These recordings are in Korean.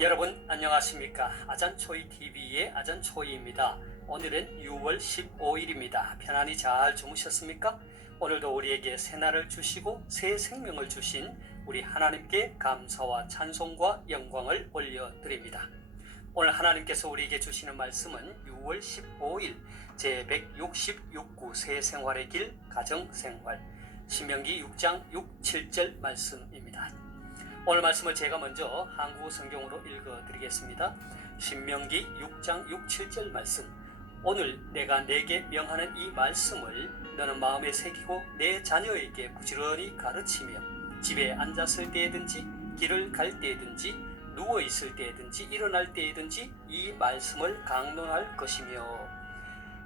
여러분 안녕하십니까? 아잔초이TV의 아잔초이입니다. 오늘은 6월 15일입니다. 편안히 잘 주무셨습니까? 오늘도 우리에게 새날을 주시고 새 생명을 주신 우리 하나님께 감사와 찬송과 영광을 올려드립니다. 오늘 하나님께서 우리에게 주시는 말씀은 6월 15일 제166구 새생활의 길 가정생활 신명기 6장 6, 7절 말씀입니다. 오늘 말씀을 제가 먼저 한국어 성경으로 읽어드리겠습니다. 신명기 6장 6, 7절 말씀. 오늘 내가 내게 명하는 이 말씀을 너는 마음에 새기고 내 자녀에게 부지런히 가르치며 집에 앉았을 때든지 길을 갈 때든지 누워있을 때든지 일어날 때든지 이 말씀을 강론할 것이며.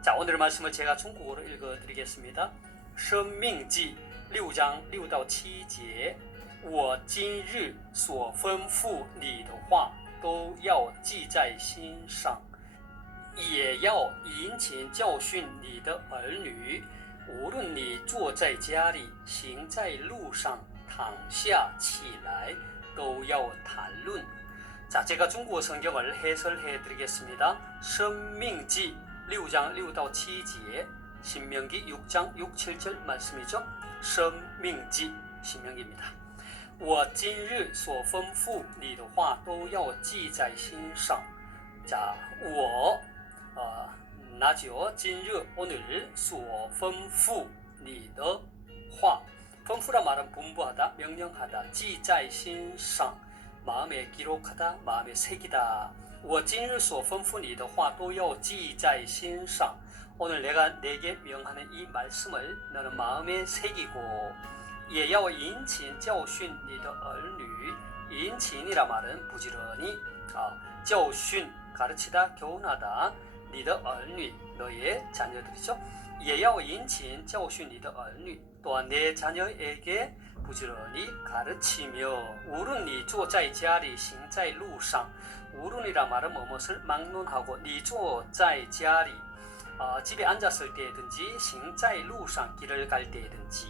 자, 오늘의 말씀을 제가 중국어로 읽어드리겠습니다. 申命记 6장 6到7节我今日所吩咐你的话都要记在心上，也要殷勤教训你的儿女，无论你坐在家里，行在路上，躺下起来，都要谈论。 자, 제가 중국어 성경을 해설해 드리겠습니다. 申命记 6장 6到7节 신명기 6장 6, 7절 말씀이죠. 申命记 신명기입니다. 我今日所吩咐你的话都要记在心上. 자, 我 나죠. 今日 오늘 所吩咐你的话 吩咐란 말은 분부하다, 명령하다. 记在心上 마음에 기록하다, 마음에 새기다. 我今日所吩咐你的话都要记在心上. 오늘 내가 내게 명하는 이 말씀을 너는 마음에 새기고 也要殷勤教训你的儿女.殷勤이라 말은 부지런히, 教训 가르치다, 교훈하다. 你的儿女 너의 자녀들이죠. 也要殷勤教训你的儿女. 또한 내 자녀에게 부지런히 가르치며. 无论你坐在家里行在路上. 无论이라 말은 무엇을 막론하고 你坐在家里 집에 앉았을 때든지 行在路上 길을 갈 때든지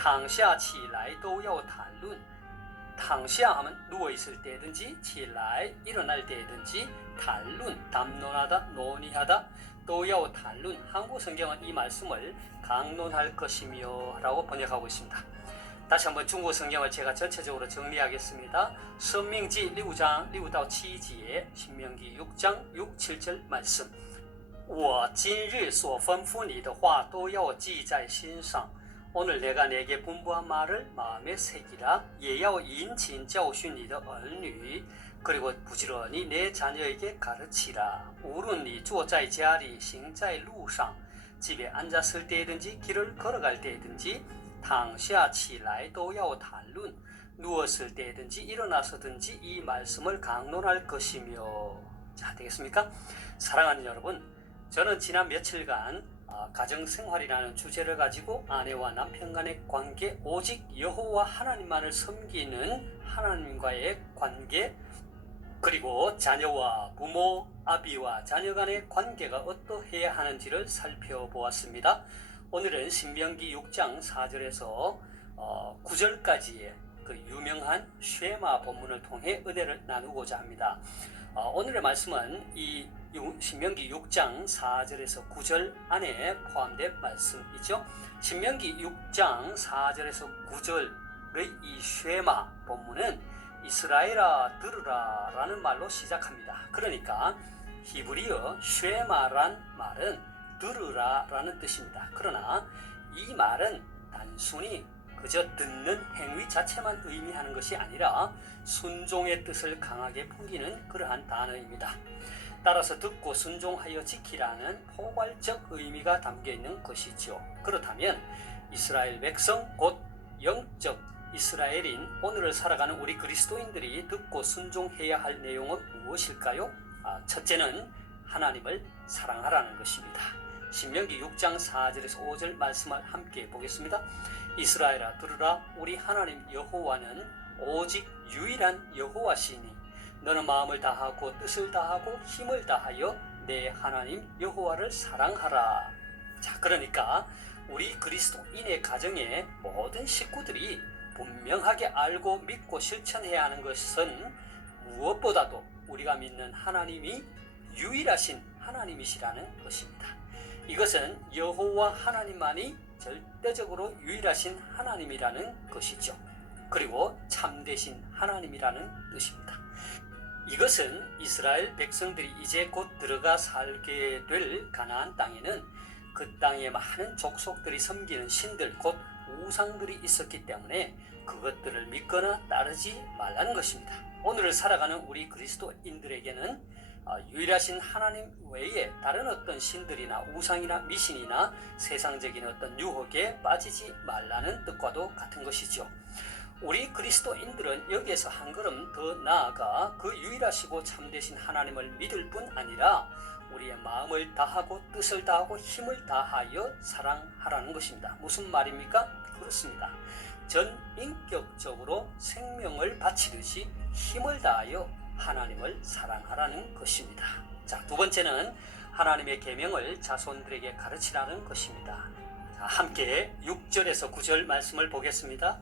躺下起来都要谈论. 躺下 하면 누워있을 때든지 起来 일어날 때든지 谈论 담론하다, 논의하다, 都要谈论. 한국 성경은 이 말씀을 강론할 것이며 라고 번역하고 있습니다. 다시 한번 중국 성경을 제가 전체적으로 정리하겠습니다. 申命记 6장 6到7节 신명기 6장 6, 7절 말씀. 我今日所吩咐你的话都要记在心上. 오늘 내가 내게 분부한 말을 마음에 새기라. 也要殷勤教训你的儿女. 그리고 부지런히 내 자녀에게 가르치라. 无论你坐在家里行在路上 집에 앉았을 때든지 길을 걸어갈 때든지 躺下起来都要谈论. 누웠을 때든지 일어나서든지 이 말씀을 강론할 것이며. 자, 되겠습니까? 사랑하는 여러분, 저는 지난 며칠간 가정생활이라는 주제를 가지고 아내와 남편 간의 관계, 오직 여호와 하나님만을 섬기는 하나님과의 관계, 그리고 자녀와 부모, 아비와 자녀 간의 관계가 어떠해야 하는지를 살펴보았습니다. 오늘은 신명기 6장 4절에서 9절까지의 그 유명한 쉐마 본문을 통해 은혜를 나누고자 합니다. 오늘의 말씀은 이 신명기 6장 4절에서 9절 안에 포함된 말씀이죠. 신명기 6장 4절에서 9절의 이 쉐마 본문은 이스라엘아 들으라 라는 말로 시작합니다. 그러니까 히브리어 쉐마란 말은 들으라 라는 뜻입니다. 그러나 이 말은 단순히 그저 듣는 행위 자체만 의미하는 것이 아니라 순종의 뜻을 강하게 풍기는 그러한 단어입니다. 따라서 듣고 순종하여 지키라는 포괄적 의미가 담겨있는 것이죠. 그렇다면 이스라엘 백성, 곧 영적 이스라엘인 오늘을 살아가는 우리 그리스도인들이 듣고 순종해야 할 내용은 무엇일까요? 첫째는 하나님을 사랑하라는 것입니다. 신명기 6장 4절에서 5절 말씀을 함께 보겠습니다. 이스라엘아 들으라. 우리 하나님 여호와는 오직 유일한 여호와시니 너는 마음을 다하고 뜻을 다하고 힘을 다하여 내 하나님 여호와를 사랑하라. 자, 그러니까 우리 그리스도인의 가정의 모든 식구들이 분명하게 알고 믿고 실천해야 하는 것은 무엇보다도 우리가 믿는 하나님이 유일하신 하나님이시라는 것입니다. 이것은 여호와 하나님만이 절대적으로 유일하신 하나님이라는 것이죠. 그리고 참되신 하나님이라는 뜻입니다. 이것은 이스라엘 백성들이 이제 곧 들어가 살게 될 가나안 땅에는 그 땅에 많은 족속들이 섬기는 신들, 곧 우상들이 있었기 때문에 그것들을 믿거나 따르지 말라는 것입니다. 오늘을 살아가는 우리 그리스도인들에게는 유일하신 하나님 외에 다른 어떤 신들이나 우상이나 미신이나 세상적인 어떤 유혹에 빠지지 말라는 뜻과도 같은 것이죠. 우리 그리스도인들은 여기에서 한 걸음 더 나아가 그 유일하시고 참되신 하나님을 믿을 뿐 아니라 우리의 마음을 다하고 뜻을 다하고 힘을 다하여 사랑하라는 것입니다. 무슨 말입니까? 그렇습니다. 전 인격적으로 생명을 바치듯이 힘을 다하여 하나님을 사랑하라는 것입니다. 자, 두 번째는 하나님의 계명을 자손들에게 가르치라는 것입니다. 자, 함께 6절에서 9절 말씀을 보겠습니다.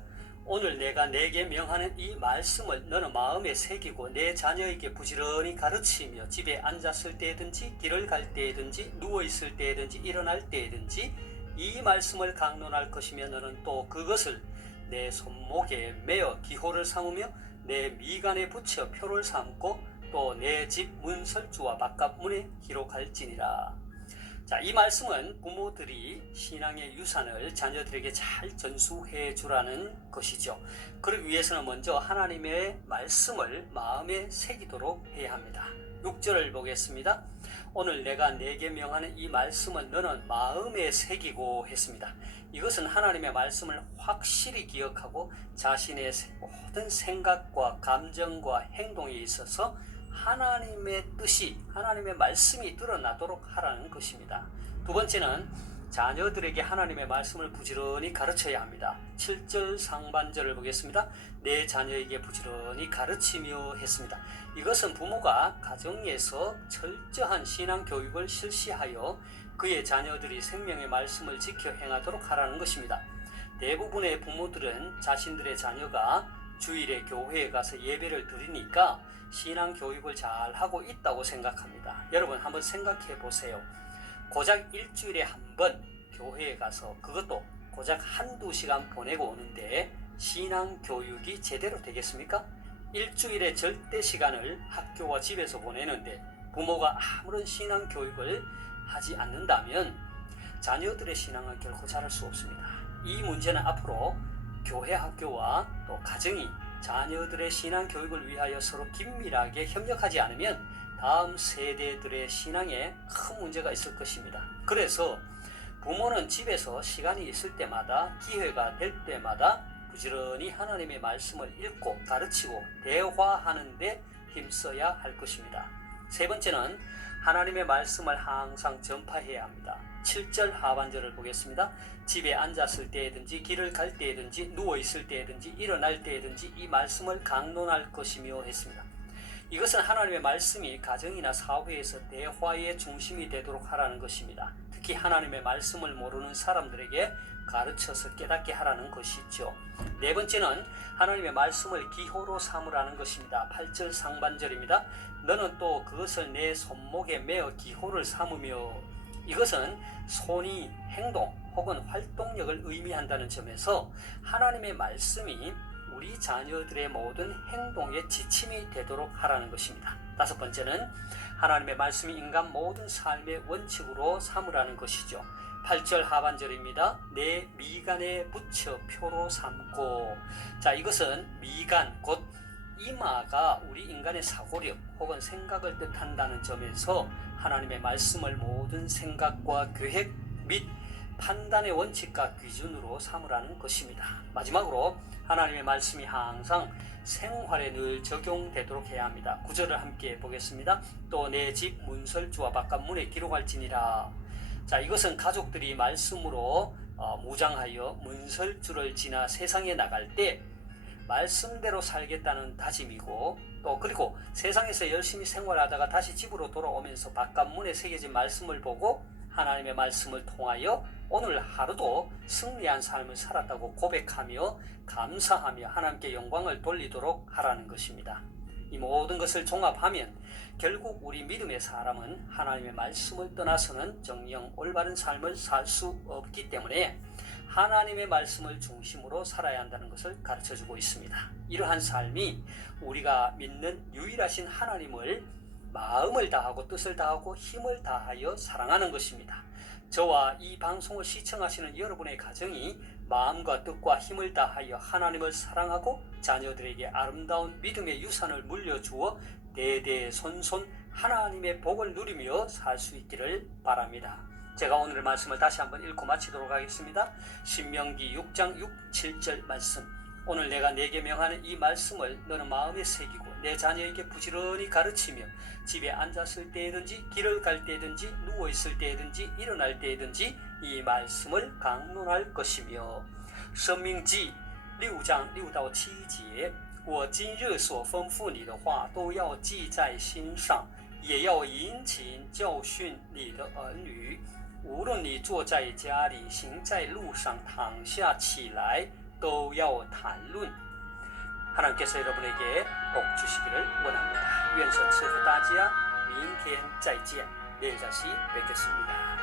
오늘 내가 내게 명하는 이 말씀을 너는 마음에 새기고 내 자녀에게 부지런히 가르치며 집에 앉았을 때든지 길을 갈 때든지 누워있을 때든지 일어날 때든지 이 말씀을 강론할 것이며 너는 또 그것을 내 손목에 매어 기호를 삼으며 내 미간에 붙여 표를 삼고 또 내 집 문설주와 바깥 문에 기록할지니라. 자, 이 말씀은 부모들이 신앙의 유산을 자녀들에게 잘 전수해 주라는 것이죠. 그러기 위해서는 먼저 하나님의 말씀을 마음에 새기도록 해야 합니다. 6절을 보겠습니다. 오늘 내가 내게 명하는 이 말씀을 너는 마음에 새기고 했습니다. 이것은 하나님의 말씀을 확실히 기억하고 자신의 모든 생각과 감정과 행동에 있어서 하나님의 뜻이, 하나님의 말씀이 드러나도록 하라는 것입니다. 두 번째는 자녀들에게 하나님의 말씀을 부지런히 가르쳐야 합니다. 7절 상반절을 보겠습니다. 내 자녀에게 부지런히 가르치며 했습니다. 이것은 부모가 가정에서 철저한 신앙 교육을 실시하여 그의 자녀들이 생명의 말씀을 지켜 행하도록 하라는 것입니다. 대부분의 부모들은 자신들의 자녀가 주일에 교회에 가서 예배를 드리니까 신앙 교육을 잘 하고 있다고 생각합니다. 여러분 한번 생각해 보세요. 고작 일주일에 한 번 교회에 가서 그것도 고작 한두 시간 보내고 오는데 신앙 교육이 제대로 되겠습니까? 일주일에 절대 시간을 학교와 집에서 보내는데 부모가 아무런 신앙 교육을 하지 않는다면 자녀들의 신앙은 결코 자랄 수 없습니다. 이 문제는 앞으로 교회, 학교와 또 가정이 자녀들의 신앙 교육을 위하여 서로 긴밀하게 협력하지 않으면 다음 세대들의 신앙에 큰 문제가 있을 것입니다. 그래서 부모는 집에서 시간이 있을 때마다, 기회가 될 때마다 부지런히 하나님의 말씀을 읽고 가르치고 대화하는 데 힘써야 할 것입니다. 세 번째는 하나님의 말씀을 항상 전파해야 합니다. 7절 하반절을 보겠습니다. 집에 앉았을 때든지 길을 갈 때든지 누워있을 때든지 일어날 때든지 이 말씀을 강론할 것이며 했습니다. 이것은 하나님의 말씀이 가정이나 사회에서 대화의 중심이 되도록 하라는 것입니다. 특히 하나님의 말씀을 모르는 사람들에게 가르쳐서 깨닫게 하라는 것이죠. 네 번째는 하나님의 말씀을 기호로 삼으라는 것입니다. 8절 상반절입니다. 너는 또 그것을 내 손목에 매어 기호를 삼으며, 이것은 손이 행동 혹은 활동력을 의미한다는 점에서 하나님의 말씀이 우리 자녀들의 모든 행동의 지침이 되도록 하라는 것입니다. 다섯 번째는 하나님의 말씀이 인간 모든 삶의 원칙으로 삼으라는 것이죠. 8절 하반절입니다. 내 미간에 붙여 표로 삼고. 자, 이것은 미간 곧 이마가 우리 인간의 사고력 혹은 생각을 뜻한다는 점에서 하나님의 말씀을 모든 생각과 계획 및 판단의 원칙과 기준으로 삼으라는 것입니다. 마지막으로 하나님의 말씀이 항상 생활에 늘 적용되도록 해야 합니다. 9절을 함께 보겠습니다. 또 내 집 문설주와 바깥 문에 기록할지니라. 자, 이것은 가족들이 말씀으로 무장하여 문설주를 지나 세상에 나갈 때 말씀대로 살겠다는 다짐이고, 또 그리고 세상에서 열심히 생활하다가 다시 집으로 돌아오면서 바깥 문에 새겨진 말씀을 보고 하나님의 말씀을 통하여 오늘 하루도 승리한 삶을 살았다고 고백하며 감사하며 하나님께 영광을 돌리도록 하라는 것입니다. 이 모든 것을 종합하면 결국 우리 믿음의 사람은 하나님의 말씀을 떠나서는 정령 올바른 삶을 살 수 없기 때문에 하나님의 말씀을 중심으로 살아야 한다는 것을 가르쳐주고 있습니다. 이러한 삶이 우리가 믿는 유일하신 하나님을 마음을 다하고 뜻을 다하고 힘을 다하여 사랑하는 것입니다. 저와 이 방송을 시청하시는 여러분의 가정이 마음과 뜻과 힘을 다하여 하나님을 사랑하고 자녀들에게 아름다운 믿음의 유산을 물려주어 대대손손 하나님의 복을 누리며 살 수 있기를 바랍니다. 제가 오늘의 말씀을 다시 한번 읽고 마치도록 하겠습니다. 신명기 6장 6, 7절 말씀. 오늘 내가 네게 명하는 이 말씀을 너는 마음에 새기고 내 자녀에게 부지런히 가르치며 집에 앉았을 때든지 길을 갈 때든지 누워있을 때든지 일어날 때든지 이 말씀을 강론할 것이며 申命记6章6到7节我今日所吩咐你的话都要记在心上，也要殷勤教训你的儿女，无论你坐在家里行在路上躺下起来都要谈论。 하나님께서 여러분에게 복 주시기를 원합니다.愿神赐福大家，明天再见，내일 다시 뵙겠습니다.